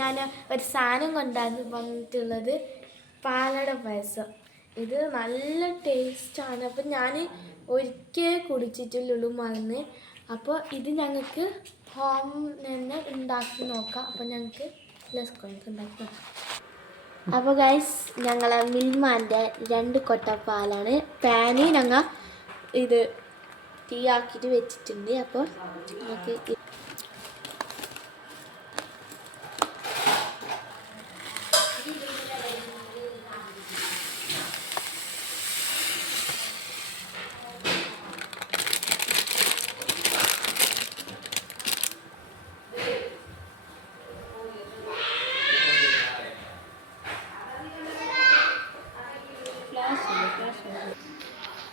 ഞാൻ ഒരു സാധനം കൊണ്ടാണ് വന്നിട്ടുള്ളത്, പാലട പായസം. ഇത് നല്ല ടേസ്റ്റാണ്. അപ്പം ഞാൻ ഒരിക്കൽ കുടിച്ചിട്ടുള്ളൂ മറന്ന്. അപ്പോൾ ഇത് ഞങ്ങൾക്ക് ഹോം തന്നെ ഉണ്ടാക്കി നോക്കാം. അപ്പോൾ ഞങ്ങൾക്ക് ഉണ്ടാക്കി നോക്കാം. അപ്പോൾ ഗൈസ്, ഞങ്ങൾ മിൽമാൻ്റെ 2 കൊട്ട പാലാണ്. പാന് ഞങ്ങൾ ഇത് തീ ആക്കിയിട്ട് വെച്ചിട്ടുണ്ട്. അപ്പോൾ നമുക്ക്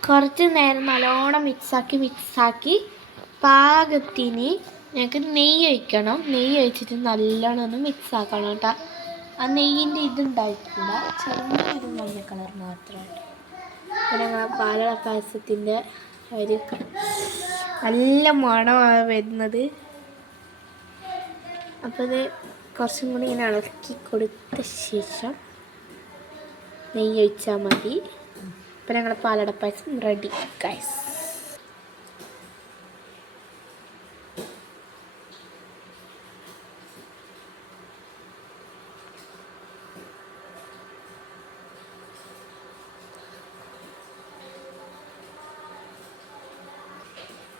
കുറച്ച് നേരം നല്ലോണം മിക്സാക്കി പാകത്തിന് ഞങ്ങൾക്ക് നെയ്യ് ഒഴിക്കണം. നെയ്യ് ഒഴിച്ചിട്ട് നല്ലോണം ഒന്ന് മിക്സാക്കണം കേട്ടോ. ആ നെയ്യിൻ്റെ ഇതുണ്ടായിട്ടില്ല, ചെറിയൊരു മഞ്ഞ കളർ മാത്രമായിട്ട്. അപ്പോൾ ഞങ്ങൾ പാലട പായസത്തിൻ്റെ ഒരു നല്ല മണമാണ് വരുന്നത്. അപ്പോൾ ഇത് കുറച്ചും കൂടി ഇങ്ങനെ ഇളക്കി കൊടുത്ത ശേഷം നെയ്യ് ഒഴിച്ചാൽ മതി. അപ്പോൾ ഞങ്ങളുടെ പാലട പായസം റെഡി ഗൈസ്.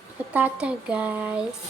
അപ്പോൾ ടാറ്റ ഗൈസ്.